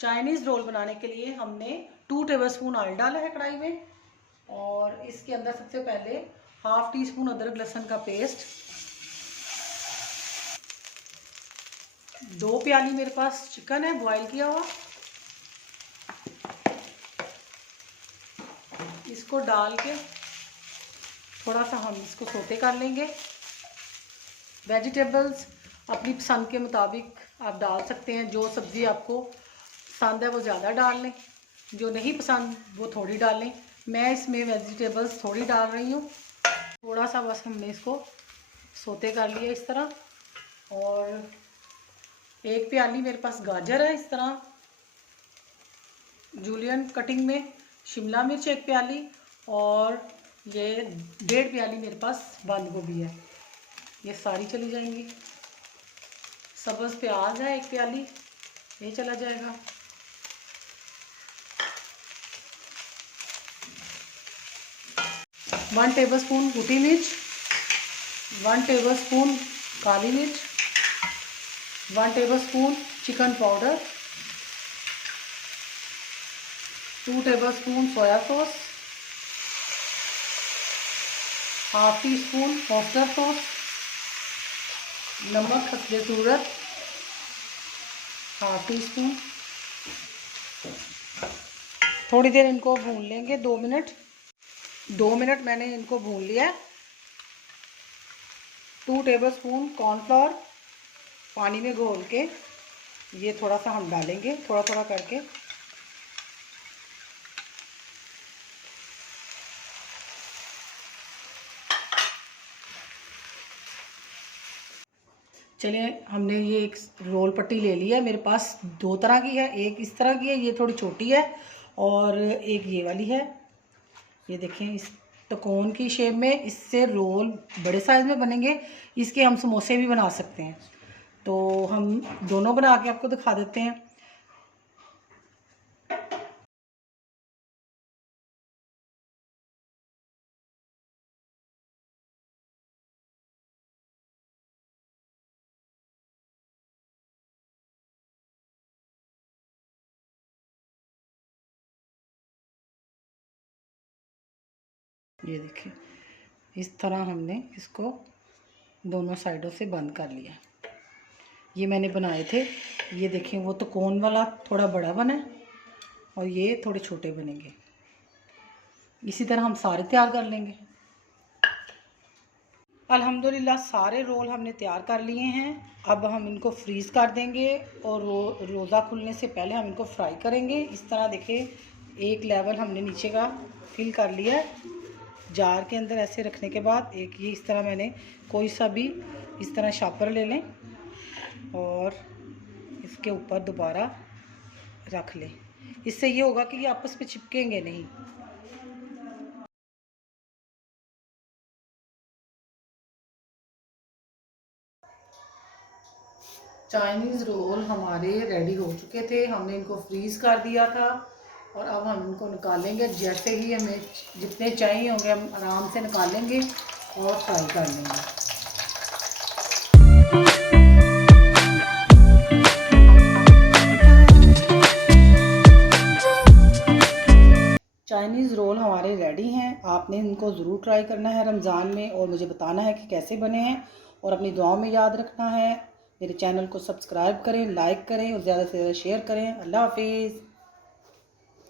Chinese role बनाने के लिए हमने 2 टेबलस्पून ऑयल डाला है कढ़ाई में, और इसके अंदर सबसे पहले हाफ टी स्पून अदरक लहसुन का पेस्ट, 2 प्याली मेरे पास चिकन है बॉईल किया हुआ, इसको डाल के थोड़ा सा हम इसको सोते कर लेंगे। वेजिटेबल्स अपनी पसंद के मुताबिक आप डाल सकते हैं, जो सब्ज़ी आपको पसंद है वो ज़्यादा डाल लें, जो नहीं पसंद वो थोड़ी डाल लें। मैं इसमें वेजिटेबल्स थोड़ी डाल रही हूँ, थोड़ा सा बस हमने इसको सोते कर लिया इस तरह। और 1 प्याली मेरे पास गाजर है इस तरह जूलियन कटिंग में, शिमला मिर्च 1 प्याली, और ये 1.5 प्याली मेरे पास बंद गोभी है, ये सारी चली जाएंगी। सब्ज़ प्याज है 1 प्याली, ये चला जाएगा। वन टेबलस्पून कुटी मिर्च, 1 टेबलस्पून काली मिर्च, 1 tablespoon chicken powder, 2 tablespoon soya sauce, half tea spoon oyster sauce, नमक हस्बे ज़रूरत हाफ टी स्पून। थोड़ी देर इनको भून लेंगे, 2 मिनट मैंने इनको भून लिया। 2 टेबलस्पून कॉर्नफ्लोर पानी में घोल के ये थोड़ा सा हम डालेंगे, थोड़ा थोड़ा करके। चलिए, हमने ये एक रोल पट्टी ले लिया है, मेरे पास 2 तरह की है, एक इस तरह की है, ये थोड़ी छोटी है, और एक ये वाली है। ये देखें, इस त्रिकोण की शेप में, इससे रोल बड़े साइज़ में बनेंगे, इसके हम समोसे भी बना सकते हैं। तो हम दोनों बना के आपको दिखा देते हैं। ये देखिए, इस तरह हमने इसको दोनों साइडों से बंद कर लिया। ये मैंने बनाए थे, ये देखें, वो तो कोन वाला थोड़ा बड़ा बना है और ये थोड़े छोटे बनेंगे। इसी तरह हम सारे तैयार कर लेंगे। अल्हम्दुलिल्लाह सारे रोल हमने तैयार कर लिए हैं। अब हम इनको फ्रीज़ कर देंगे, और रोज़ा खुलने से पहले हम इनको फ्राई करेंगे। इस तरह देखिए, एक लेवल हमने नीचे का फिल कर लिया है। जार के अंदर ऐसे रखने के बाद एक ये इस तरह मैंने कोई सा भी इस तरह शापर ले लें और इसके ऊपर दोबारा रख लें। इससे ये होगा कि ये आपस में चिपकेंगे नहीं। चाइनीज़ रोल हमारे रेडी हो चुके थे, हमने इनको फ्रीज़ कर दिया था, और अब हम इनको निकालेंगे। जैसे ही हमें जितने चाहिए होंगे हम आराम से निकालेंगे और फ्राई कर लेंगे। चाइनीज़ रोल हमारे रेडी हैं। आपने इनको ज़रूर ट्राई करना है रमज़ान में, और मुझे बताना है कि कैसे बने हैं, और अपनी दुआओं में याद रखना है। मेरे चैनल को सब्सक्राइब करें, लाइक करें और ज़्यादा से ज़्यादा शेयर करें। अल्लाह हाफिज़।